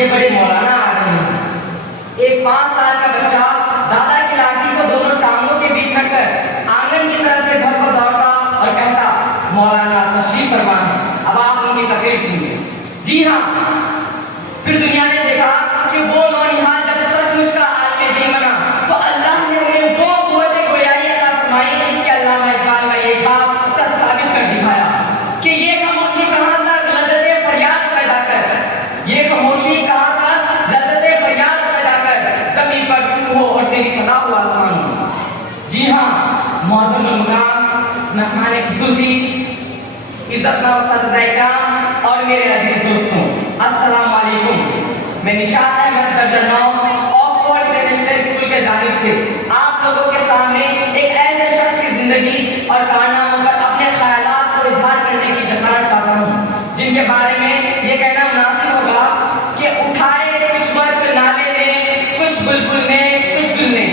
یہ بڑے مولانا آ رہے ہیں. ایک 5 سال کا بچہ دادا کی لاٹھی کو دونوں ٹانگوں کے بیچ رکھ کر آنگن کی طرف سے گھر کو دوڑتا اور کہتا مولانا تشریف فرمائیں. اب آپ ان کی تقریر سنیے. جی ہاں، پھر دنیا نے دیکھا کہ وہ نونہال جب سچ مچ کا عالم دین بنا تو اللہ نے انہیں وہ قوت گویائی عطا فرمائی کہ علامہ اقبال کا یہ خواب سچ ثابت کر دکھایا کہ یہ خاموشی کہاں تک لذت فریاد پیدا کر، یہ خاموشی کہاں تک لذت فریاد پیدا کر، زمین پر تو ہو اور تیری صدا ہو آسمان ہو. جی ہاں محترم المقام، مہمان خصوصی، عزت مآب اساتذہ کرام اور میرے عزیز دوستوں، السلام علیکم. میں نشاد احمد درجہ 9 آکسفورڈ انٹرنیشنل اسکول کے جانب سے آپ لوگوں کے سامنے ایک ایسے شخص کی زندگی اور کارناموں پر اپنے خیالات کو اظہار کرنے کی جسارت چاہتا ہوں، جن کے بارے میں یہ کہنا مناسب ہوگا کہ اٹھائے کچھ وقت نالے میں کچھ بلبل نے کچھ گل نے،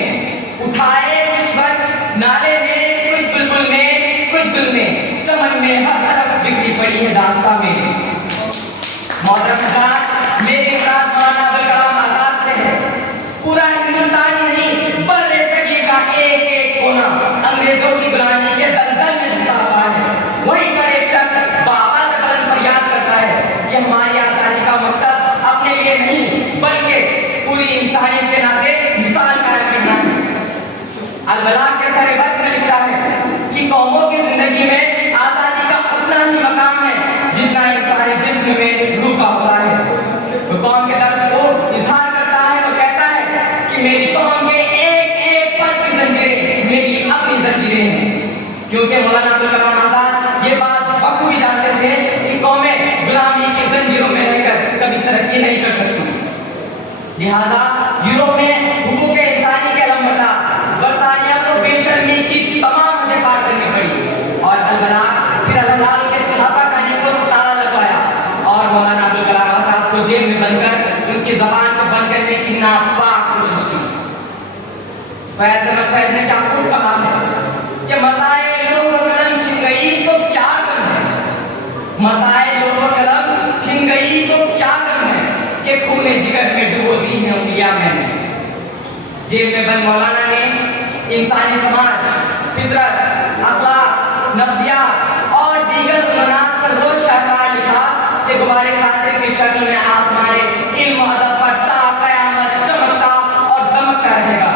اٹھائے کچھ وقت نالے میں کچھ بلبل نے کچھ گل نے، چمن میں ہر طرف بکھری پڑی ہے داستاں میں. محترم حضرات، میری مراد مولانا ابوالکلام آزاد سے ہے. پورا ہندوستان ہی نہیں بلکہ صغیر کا ایک ایک کونا انگریزوں کی غلامی کے دلدل میں دھسا ہوا ہے. وہیں پر ایک شخص بآواز بلند فریاد کرتا ہے کہ ہماری آزادی کا مقصد اپنے لیے نہیں بلکہ پوری انسانیت کے ناطے مثال قائم کرنا ہے. البلاغ کے سر وقت میں لکھتا ہے کہ قوموں کی زندگی میں آزادی کا اتنا ہی مقام ہے جتنا انسانی جسم میں روح کا ہوتا ہے. وہ قوم کے درد کو اظہار کرتا ہے اور کہتا ہے کہ میری قوم کے ایک ایک فرد کی زنجیریں میری اپنی زنجیریں ہیں. کیونکہ مولانا ابوالکلام آزاد یہ بات بخوبی جانتے تھے کہ قومیں غلامی کی زنجیروں میں رہ کر کبھی ترقی نہیں کر سکتی. لہذا یورپ میں حقوق انسانی کے علمبردار برطانیہ کو بے شرمی کی تمام حدیں پار کرنی پڑی اور البلاغ پھر اللہ سے چھاپا کھانے کو تالا لگوایا اور مولانا ابوالکلام آزاد کو جیل میں بند کر ان کی زبان کو بند کرنے کی ناپاک کوشش کی. فیض احمد فیض نے کیا خوب کہا ہے کہ متائے لوح و قلم چھن گئی تو کیا کرنا ہے، متائے لوح و قلم چھن گئی تو کیا کرنا ہے کہ خون جگر میں ڈبو دی ہے انگلیاں میں نے. جیل میں بند مولانا نے انسانی سماج، فطرت، اخلاق، نفسیات اور دیگر عنوانات پر روز شاہکار لکھا کہ غبار خاطر کی شکل میں آسمان علم و ادب پر تا قیامت چمکتا اور دمکتا رہے گا.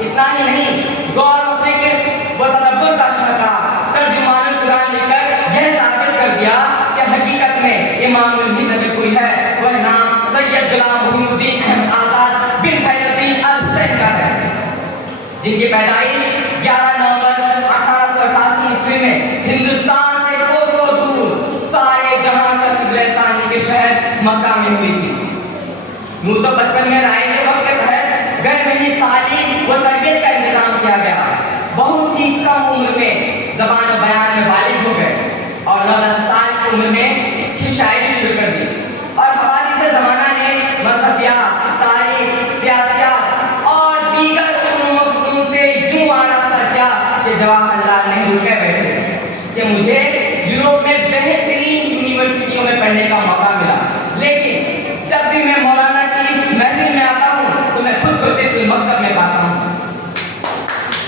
اتنا ہی نہیں، غور و فکر و تدبر کا شاہکار ترجمان القرآن لکھ کر یہ ثابت کر دیا کہ حقیقت میں امام الہند اگر کوئی ہے وہ نام سید غلام محی الدین احمد آزاد بن خیر الدین الحسین کا ہے، جن کی پیدائش 11 نومبر 1888 عیسوی میں ہندوستان سے کوسوں دور سارے جہاں کا قبلہ ثانی کے شہر مکہ میں ہوئی تھی. یوں تو بچپن میں رائج وقت کے تحت گھر میں ہی تعلیم و تربیت کا انتظام کیا گیا. بہت ہی کم عمر میں زبان و بیان میں بالغ ہو گئے اور 9-10 سال کی عمر میں شاعری شروع کر دی اور حوادث زمانہ نے مذہبیات، تاریخ، سیاسیات اور دیگر علوم و فنون سے یوں آراستہ کیا کہ جواہر لال نہرو کہہ بیٹھے کہ مجھے یورپ میں بہترین یونیورسٹیوں میں پڑھنے کا موقع ملا، لیکن جب بھی میں مولانا کی اس محفل میں آتا ہوں تو میں خود کو طفل مکتب میں پاتا ہوں.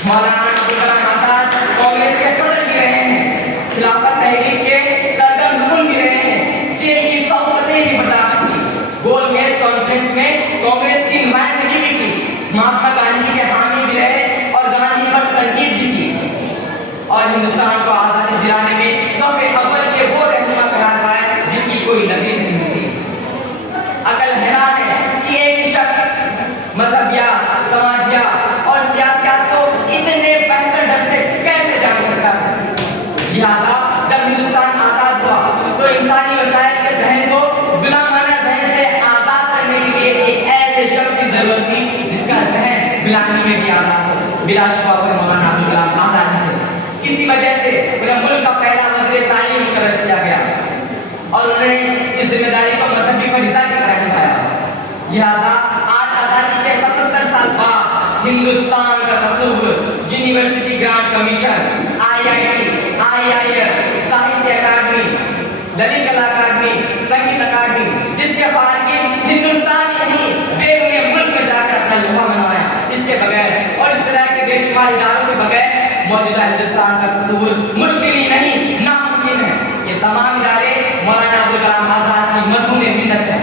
مولانا ابوالکلام آزاد کانگریس کے صدر بھی رہے ہیں، خلافت تحریک کے سرگرم رکن بھی رہے ہیں، جیل کی صحبتیں بھی برداشت کی، گول میز کانفرنس میں کانگریس کی نمائندگی بھی کی، مہاتما گاندھی کے حامی بھی رہے اور گاندھی پر تنقید بھی کی اور ہندوستان کو آزادی دلانے میں صف اول کے وہ رہنما قرار پائے جن کی کوئی نظیر نہیں ہوتی. عقل حیران ہے کہ ایک شخص مذہبیات، سماجیات اور سیاسیات کو اتنے بہتر ڈھنگ سے کیسے جان سکتا ہے. لہٰذا جب ہندوستان آزاد ہوا تو انسانی وسائل کے ذہن کو غلامانہ ذہن سے آزاد کرنے کے لیے ایک ایسے شخص کی ضرورت تھی جس کا ذہن غلامی میں بھی آزاد ہو. بلا شبہ سے مولانا ابوالکلام آزاد ہے. اسی وجہ سے انہیں ملک کا پہلا وزیر تعلیم مقرر کیا گیا اور انہوں نے اس ذمہ داری کو مذہبی فریضہ کی طرح نبھایا. لہٰذا آج آزادی کے 77 سال بعد ہندوستان کا تصور university grant commission, IIT، IIF، Sahitya Akademi, Lalit Kala Akademi, سنگیت اکیڈمی، جس کے فارغین ہندوستان موجودہ ہندوستان کا تصور مشکل ہی نہیں ناممکن ہے. یہ تمام ادارے مولانا ابوالکلام آزاد کی مضمون منت ہے.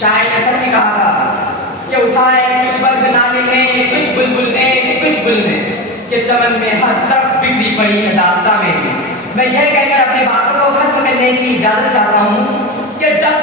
شاعر نے سچ ہی کہا تھا کہ اٹھائے کچھ برگ نالے نے کچھ بلبل نے کچھ بل نے کہ چمن میں ہر طرف بکھری پڑی ہے داستاں میری. میں یہ کہہ کر اپنی باتوں کو ختم کرنے کی اجازت چاہتا ہوں کہ جب